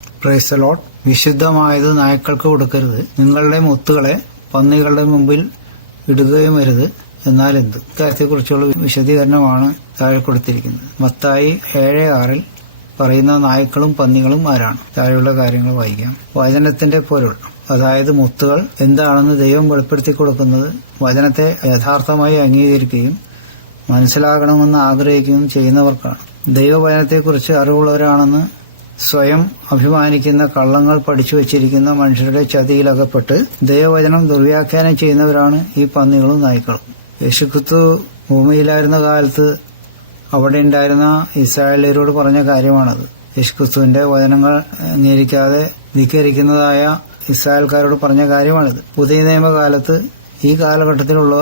Praise the Lord. വിശുദ്ധമായത് നായ്ക്കൾക്ക് കൊടുക്കരുത്, നിങ്ങളുടെ മുത്തുകളെ പന്നികളുടെ മുമ്പിൽ ഇടുകയും വരുത്. എന്നാൽ എന്ത്? ഇക്കാര്യത്തെക്കുറിച്ചുള്ള വിശദീകരണമാണ് താഴെ കൊടുത്തിരിക്കുന്നത്. മത്തായി 7:6 പറയുന്ന നായ്ക്കളും പന്നികളും ആരാണ്? താഴെയുള്ള കാര്യങ്ങൾ വായിക്കാം. വചനത്തിന്റെ പൊരുൾ, അതായത് മുത്തുകൾ എന്താണെന്ന് ദൈവം വെളിപ്പെടുത്തി കൊടുക്കുന്നത് വചനത്തെ യഥാർത്ഥമായി അംഗീകരിക്കുകയും മനസ്സിലാകണമെന്ന് ആഗ്രഹിക്കുകയും ചെയ്യുന്നവർക്കാണ്. ദൈവവചനത്തെക്കുറിച്ച് അറിവുള്ളവരാണെന്ന് സ്വയം അഭിമാനിക്കുന്ന കള്ളങ്ങൾ പഠിച്ചു വച്ചിരിക്കുന്ന മനുഷ്യരുടെ ചതിയിലകപ്പെട്ട് ദൈവവചനം ദുർവ്യാഖ്യാനം ചെയ്യുന്നവരാണ് ഈ പന്നികളും നായ്ക്കളും. യേശുക്രിസ്തു ഭൂമിയിലായിരുന്ന കാലത്ത് അവിടെ ഉണ്ടായിരുന്ന ഇസ്രായേലരോട് പറഞ്ഞ കാര്യമാണത്. യേശുക്രിസ്തുവിന്റെ വചനങ്ങൾ അംഗീകരിക്കാതെ ധിക്കരിക്കുന്നതായ ഇസ്രായേൽക്കാരോട് പറഞ്ഞ കാര്യമാണിത്. പുതിയ നിയമകാലത്ത് ഈ കാലഘട്ടത്തിലുള്ള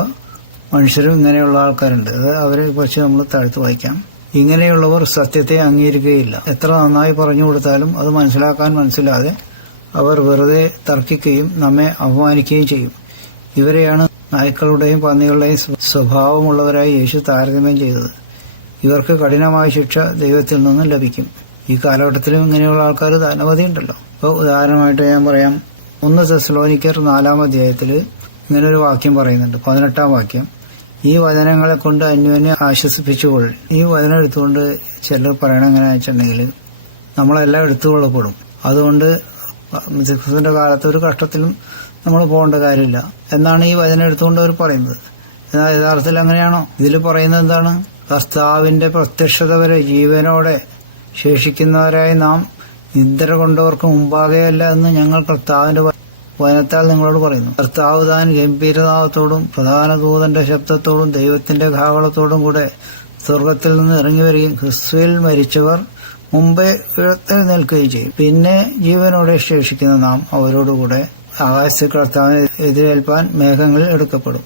മനുഷ്യരും ഇങ്ങനെയുള്ള ആൾക്കാരുണ്ട്. അത് അവരെ കുറിച്ച് നമ്മൾ താഴ്ത്തു വായിക്കാം. ഇങ്ങനെയുള്ളവർ സത്യത്തെ അംഗീകരിക്കുകയില്ല. എത്ര നന്നായി പറഞ്ഞു കൊടുത്താലും അത് മനസ്സിലാതെ അവർ വെറുതെ തർക്കിക്കുകയും നമ്മെ അപമാനിക്കുകയും ചെയ്യും. ഇവരെയാണ് നായ്ക്കളുടെയും പന്നികളുടെയും സ്വഭാവമുള്ളവരായി യേശു താരതമ്യം ചെയ്തത്. ഇവർക്ക് കഠിനമായ ശിക്ഷ ദൈവത്തിൽ നിന്നും ലഭിക്കും. ഈ കാലഘട്ടത്തിലും ഇങ്ങനെയുള്ള ആൾക്കാർ അനവധിയുണ്ടല്ലോ. ഇപ്പോൾ ഉദാഹരണമായിട്ട് ഞാൻ പറയാം. 1 തെസ്സലോനിക്കർ 4-ാം അധ്യായത്തിൽ ഇങ്ങനൊരു വാക്യം പറയുന്നുണ്ട്. 18-ാം വാക്യം, ഈ വചനങ്ങളെ കൊണ്ട് അന്യോന്യം ആശ്വസിപ്പിച്ചുകൊള്ളു. ഈ വചനം എടുത്തുകൊണ്ട് ചിലർ പറയണം എങ്ങനെയാണെന്ന് വെച്ചിട്ടുണ്ടെങ്കിൽ നമ്മളെല്ലാം എടുത്തുകൊള്ളപ്പെടും. അതുകൊണ്ട് ക്രിസ്തുവിന്റെ കാലത്ത് ഒരു കഷ്ടത്തിലും നമ്മൾ പോകേണ്ട കാര്യമില്ല എന്നാണ് ഈ വചനം എടുത്തുകൊണ്ട് അവർ പറയുന്നത്. എന്നാൽ യഥാർത്ഥത്തിൽ അങ്ങനെയാണോ? ഇതിൽ പറയുന്നത് എന്താണ്? കർത്താവിന്റെ പ്രത്യക്ഷത വരെ ജീവനോടെ ശേഷിക്കുന്നവരായി നാം നിദ്ര കൊണ്ടവർക്ക് മുമ്പാകെയല്ല എന്ന് ഞങ്ങൾ കർത്താവിന്റെ വചനത്താൽ നിങ്ങളോട് പറയുന്നു. കർത്താവ് താൻ ഗംഭീരനാഥത്തോടും പ്രധാന ദൂതന്റെ ശബ്ദത്തോടും ദൈവത്തിന്റെ കാഹളത്തോടും കൂടെ സ്വർഗത്തിൽ നിന്ന് ഇറങ്ങി വരികയും ക്രിസ്തുവിൽ മരിച്ചവർ മുമ്പേ ഉയർത്തെഴുന്നേൽക്കുകയും ചെയ്യും. പിന്നെ ജീവനോടെ ശേഷിക്കുന്ന നാം അവരോടുകൂടെ ആകാശത്തിൽ കർത്താവിനെ എതിരേൽപ്പാൻ മേഘങ്ങളിൽ എടുക്കപ്പെടും.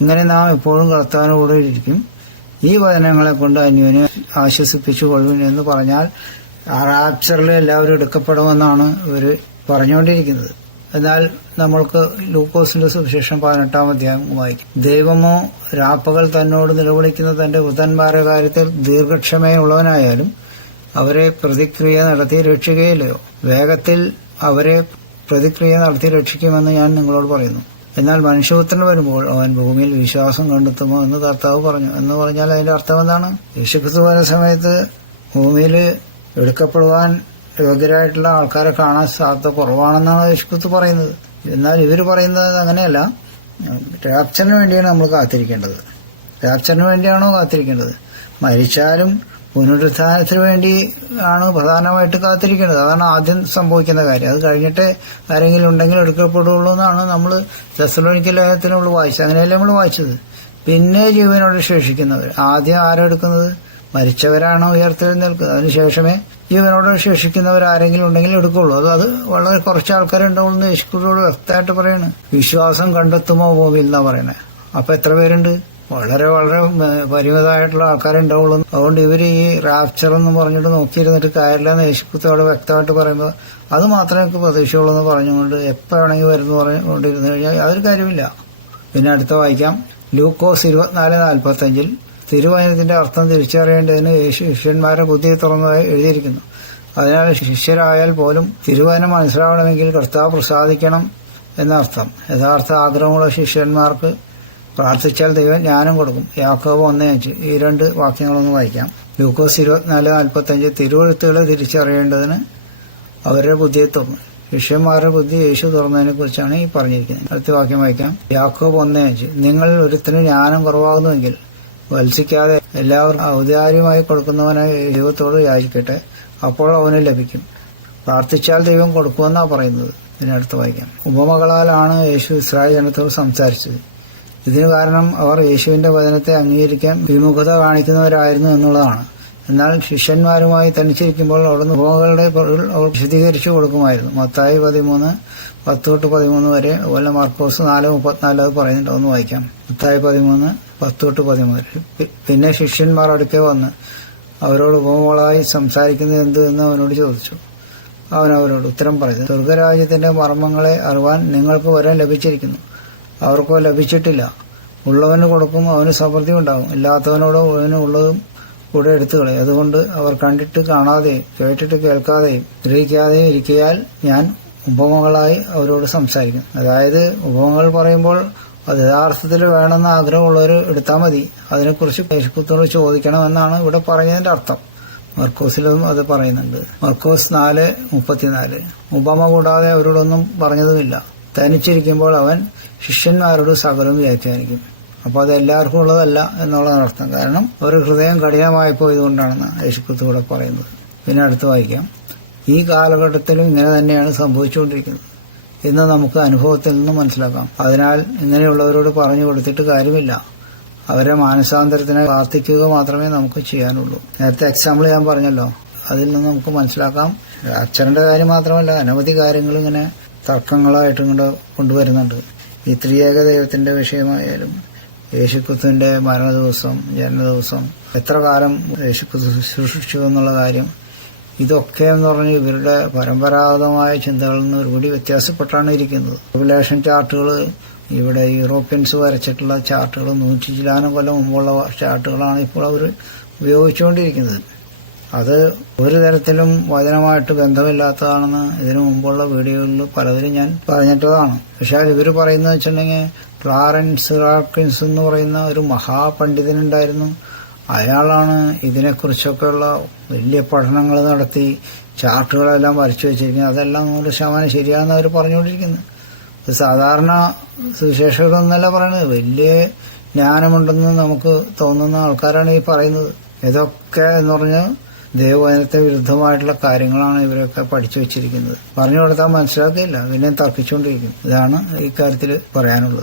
ഇങ്ങനെ നാം എപ്പോഴും കർത്താവിനോട് ഇരിക്കും. ഈ വചനങ്ങളെ കൊണ്ട് അന്യോന്യം ആശ്വസിപ്പിച്ചുകൊള്ളുവിൻ എന്ന് പറഞ്ഞാൽ റാപ്ചറിൽ എല്ലാവരും എടുക്കപ്പെടുമെന്നാണ് ഇവർ പറഞ്ഞുകൊണ്ടിരിക്കുന്നത്. എന്നാൽ നമ്മൾക്ക് ലൂക്കോസിന്റെ സുവിശേഷം 18-ാം അധ്യായം വായിക്കും. ദൈവമോ രാപ്പകൽ തന്നോട് നിലവിളിക്കുന്ന തന്റെ വൃതന്മാരുടെ കാര്യത്തിൽ ദീർഘക്ഷമയുള്ളവനായാലും അവരെ പ്രതിക്രിയ നടത്തി രക്ഷിക്കുകയില്ലയോ? വേഗത്തിൽ അവരെ പ്രതിക്രിയ നടത്തി രക്ഷിക്കുമെന്ന് ഞാൻ നിങ്ങളോട് പറയുന്നു. എന്നാൽ മനുഷ്യപുത്രൻ വരുമ്പോൾ അവൻ ഭൂമിയിൽ വിശ്വാസം കണ്ടെത്തുമോ എന്ന് കർത്താവ് പറഞ്ഞു. എന്ന് പറഞ്ഞാൽ അതിന്റെ അർത്ഥം എന്താണ്? യേശുക്രിസ്തു വരുന്ന സമയത്ത് ഭൂമിയിൽ എടുക്കപ്പെടുവാൻ യോഗ്യരായിട്ടുള്ള ആൾക്കാരെ കാണാൻ സാധ്യത കുറവാണെന്നാണ് യേശുക്രിസ്തു പറയുന്നത്. എന്നാൽ ഇവർ പറയുന്നത് അങ്ങനെയല്ല. റാപ്ചറിന് വേണ്ടിയാണ് നമ്മൾ കാത്തിരിക്കേണ്ടത്. റാപ്ചറിന് വേണ്ടിയാണോ കാത്തിരിക്കേണ്ടത്? മരിച്ചാലും പുനരുത്ഥാനത്തിന് വേണ്ടി ആണ് പ്രധാനമായിട്ട് കാത്തിരിക്കേണ്ടത്. അതാണ് ആദ്യം സംഭവിക്കുന്ന കാര്യം. അത് കഴിഞ്ഞിട്ട് ആരെങ്കിലും ഉണ്ടെങ്കിൽ എടുക്കപ്പെടുള്ളൂ എന്നാണ് നമ്മൾ തെസ്സലോനിക്ക ലേഖനത്തിൽ നമ്മൾ വായിച്ചത്. അങ്ങനെയല്ലേ നമ്മൾ വായിച്ചത്. പിന്നെ ജീവനോട് ശേഷിക്കുന്നവർ ആദ്യം ആരാ എടുക്കുന്നത്? മരിച്ചവരാണ് ഉയർത്തെഴുന്നേൽക്കുന്നത്. അതിനുശേഷമേ ജീവനോട് ശേഷിക്കുന്നവർ ആരെങ്കിലും ഉണ്ടെങ്കിൽ എടുക്കുള്ളൂ. അത് വളരെ കുറച്ച് ആൾക്കാരുണ്ടാവുള്ളൂ എന്ന് യേശുക്രിസ്തുവോട് വ്യക്തമായിട്ട് പറയാണ്. വിശ്വാസം കണ്ടെത്തുമോ ഭൂമിയിൽ എന്നാ പറയണേ. അപ്പൊ എത്ര പേരുണ്ട്? വളരെ വളരെ പരിമിതമായിട്ടുള്ള ആൾക്കാരുണ്ടാവുള്ളൂ. അതുകൊണ്ട് ഇവര് ഈ റാപ്ചർ എന്ന് പറഞ്ഞിട്ട് നോക്കിയിരുന്നിട്ട് കാര്യമില്ല എന്ന് യേശുക്രിസ്തുവോട് വ്യക്തമായിട്ട് പറയുമ്പോൾ അത് മാത്രമേ എനിക്ക് പ്രതീക്ഷയുള്ളൂ എന്ന് പറഞ്ഞുകൊണ്ട് എപ്പോ വേണമെങ്കിൽ വരുന്നു പറഞ്ഞുകൊണ്ടിരുന്നു കഴിഞ്ഞാൽ അതൊരു കാര്യമില്ല. പിന്നെ അടുത്ത വായിക്കാം. ലൂക്കോസ് 24:45 തിരുവചനത്തിന്റെ അർത്ഥം തിരിച്ചറിയേണ്ടതിന് യേശു ശിഷ്യന്മാരുടെ ബുദ്ധിയെ തുറന്നതായി എഴുതിയിരിക്കുന്നു. അതിനാൽ ശിഷ്യരായാൽ പോലും തിരുവചനം മനസ്സിലാവണമെങ്കിൽ കർത്താവ് പ്രസാദിക്കണം എന്നർത്ഥം. യഥാർത്ഥ ആഗ്രഹമുള്ള ശിഷ്യന്മാർക്ക് പ്രാർത്ഥിച്ചാൽ ദൈവം ജ്ഞാനം കൊടുക്കും. യാക്കോബ് 1:5 ഈ 2 വാക്യങ്ങളൊന്ന് വായിക്കാം. ലൂക്കോസ് 24:45 തിരുവെഴുത്തുകളെ തിരിച്ചറിയേണ്ടതിന് അവരുടെ ബുദ്ധിയെ തുറന്നു. ശിഷ്യന്മാരുടെ ബുദ്ധി യേശു തുറന്നതിനെ കുറിച്ചാണ് ഈ പറഞ്ഞിരിക്കുന്നത്. അടുത്ത വാക്യം വായിക്കാം. യാക്കോബ് 1:5 നിങ്ങൾ ഒരുത്തിന് ജ്ഞാനം കുറവാകുന്നുവെങ്കിൽ വത്സിക്കാതെ എല്ലാവർക്കും ഔദാര്യമായി കൊടുക്കുന്നവനായി ദൈവത്തോട് യാചിക്കട്ടെ, അപ്പോൾ അവന് ലഭിക്കും. പ്രാർത്ഥിച്ചാൽ ദൈവം കൊടുക്കുമെന്നാണ് പറയുന്നത്. ഇതിനടുത്ത് വായിക്കാം. ഉപമകളാലാണ് യേശു ഇസ്രായേൽ ജനത്തോട് സംസാരിച്ചത്. ഇതിനു കാരണം അവർ യേശുവിന്റെ വചനത്തെ അംഗീകരിക്കാൻ വിമുഖത കാണിക്കുന്നവരായിരുന്നു എന്നുള്ളതാണ്. എന്നാൽ ശിഷ്യന്മാരുമായി തനിച്ചിരിക്കുമ്പോൾ അവിടുന്ന് ഉപമകളുടെ പൊരുൾ അവർ വിശദീകരിച്ചു കൊടുക്കുമായിരുന്നു. മത്തായി 13:10-13 വരെ. അതുപോലെ മാർക്കോസ് 4:34 അത് പറയുന്നുണ്ട്. ഒന്ന് വായിക്കാം. മത്തായി 13:10-13. പിന്നെ ശിഷ്യന്മാർ അടുക്കെ വന്ന് അവരോട് ഉപമകളായി സംസാരിക്കുന്നത് എന്ത് എന്ന് അവനോട് ചോദിച്ചു. അവൻ അവരോട് ഉത്തരം പറയുന്നത്, സ്വർഗരാജ്യത്തിന്റെ മർമ്മങ്ങളെ അറിവാൻ നിങ്ങൾക്ക് വരം ലഭിച്ചിരിക്കുന്നു, അവർക്കോ ലഭിച്ചിട്ടില്ല. ഉള്ളവന് കൊടുക്കും, അവന് സമൃദ്ധി ഉണ്ടാകും. ഇല്ലാത്തവനോട് അവന് ഉള്ളതും കൂടെ എടുത്തു കളയും. അതുകൊണ്ട് അവർ കണ്ടിട്ട് കാണാതെയും കേട്ടിട്ട് കേൾക്കാതെയും ഗ്രഹിക്കാതെയും ഇരിക്കയാൽ ഞാൻ ഉപമകളായി അവരോട് സംസാരിക്കും. അതായത് ഉപമകൾ പറയുമ്പോൾ അത് യഥാർത്ഥത്തിൽ വേണമെന്ന് ആഗ്രഹമുള്ളവർ എടുത്താൽ മതി. അതിനെക്കുറിച്ച് യേശുക്രിസ്തുവിനോട് ചോദിക്കണമെന്നാണ് ഇവിടെ പറയുന്നതിന്റെ അർത്ഥം. മർക്കോസിലും അത് പറയുന്നുണ്ട്. മർക്കോസ് 4:34. ഉപമ കൂടാതെ അവരോടൊന്നും പറഞ്ഞതുമില്ല. തനിച്ചിരിക്കുമ്പോൾ അവൻ ശിഷ്യന്മാരോട് സകലം വ്യാഖ്യാനിക്കും. അപ്പൊ അത് എല്ലാവർക്കും ഉള്ളതല്ല എന്നുള്ളതാണ് അർത്ഥം. കാരണം ഒരു ഹൃദയം കഠിനമായി പോയതുകൊണ്ടാണെന്ന് യേശുക്രിസ്തു ഇവിടെ പറയുന്നത്. പിന്നെ അടുത്ത് വായിക്കാം. ഈ കാലഘട്ടത്തിലും ഇങ്ങനെ തന്നെയാണ് സംഭവിച്ചുകൊണ്ടിരിക്കുന്നത് എന്ന് നമുക്ക് അനുഭവത്തിൽ നിന്ന് മനസ്സിലാക്കാം. അതിനാൽ ഇങ്ങനെയുള്ളവരോട് പറഞ്ഞു കൊടുത്തിട്ട് കാര്യമില്ല. അവരെ മാനസാന്തരത്തിനായി പ്രാർത്ഥിക്കുക മാത്രമേ നമുക്ക് ചെയ്യാനുള്ളൂ. നേരത്തെ എക്സാമ്പിൾ ഞാൻ പറഞ്ഞല്ലോ, അതിൽ നിന്ന് നമുക്ക് മനസ്സിലാക്കാം. അച്ഛന്റെ കാര്യം മാത്രമല്ല, അനവധി കാര്യങ്ങൾ ഇങ്ങനെ തർക്കങ്ങളായിട്ട് ഇങ്ങോട്ട് കൊണ്ടുവരുന്നുണ്ട്. ഈ ത്രിയേക ദൈവത്തിന്റെ വിഷയമായാലും യേശുക്രിസ്തുവിന്റെ മരണദിവസം, ജനനദിവസം, എത്ര കാലം യേശുക്രിസ്തു ശുശ്രൂഷിച്ചു എന്നുള്ള കാര്യം, ഇതൊക്കെ എന്ന് പറഞ്ഞ് ഇവരുടെ പരമ്പരാഗതമായ ചിന്തകളിൽ നിന്ന് ഒരുപടി വ്യത്യാസപ്പെട്ടാണ് ഇരിക്കുന്നത്. റെവലേഷൻ ചാർട്ടുകൾ, ഇവിടെ യൂറോപ്യൻസ് വരച്ചിട്ടുള്ള ചാർട്ടുകൾ 100 ചില്ലാനം കൊല്ലം മുമ്പുള്ള ചാർട്ടുകളാണ് ഇപ്പോൾ അവർ ഉപയോഗിച്ചുകൊണ്ടിരിക്കുന്നത്. അത് ഒരു തരത്തിലും വചനമായിട്ട് ബന്ധമില്ലാത്തതാണെന്ന് ഇതിനു മുമ്പുള്ള വീഡിയോകളിൽ പലതിലും ഞാൻ പറഞ്ഞിട്ടതാണ്. പക്ഷേ ഇവർ പറയുന്നത് വെച്ചിട്ടുണ്ടെങ്കിൽ ക്ലാരൻസ് ഹാർക്കിൻസ് എന്ന് പറയുന്ന ഒരു മഹാപണ്ഡിതനുണ്ടായിരുന്നു. അയാളാണ് ഇതിനെക്കുറിച്ചൊക്കെയുള്ള വലിയ പഠനങ്ങൾ നടത്തി ചാർട്ടുകളെല്ലാം വരച്ചു വെച്ചിരിക്കുന്നത്. അതെല്ലാം 100% ശരിയാണെന്ന് അവർ പറഞ്ഞുകൊണ്ടിരിക്കുന്നത്. സാധാരണ സുവിശേഷകരൊന്നല്ല പറയുന്നത്, വലിയ ജ്ഞാനമുണ്ടെന്ന് നമുക്ക് തോന്നുന്ന ആൾക്കാരാണ് ഈ പറയുന്നത്. ഇതൊക്കെ എന്ന് പറഞ്ഞാൽ ദൈവവചനത്തെ വിരുദ്ധമായിട്ടുള്ള കാര്യങ്ങളാണ് ഇവരൊക്കെ പഠിച്ചു വെച്ചിരിക്കുന്നത്. പറഞ്ഞു കൊടുത്താൽ മനസ്സിലാക്കിയില്ല, പിന്നെ തർക്കിച്ചുകൊണ്ടിരിക്കും. ഇതാണ് ഈ കാര്യത്തിൽ പറയാനുള്ളത്.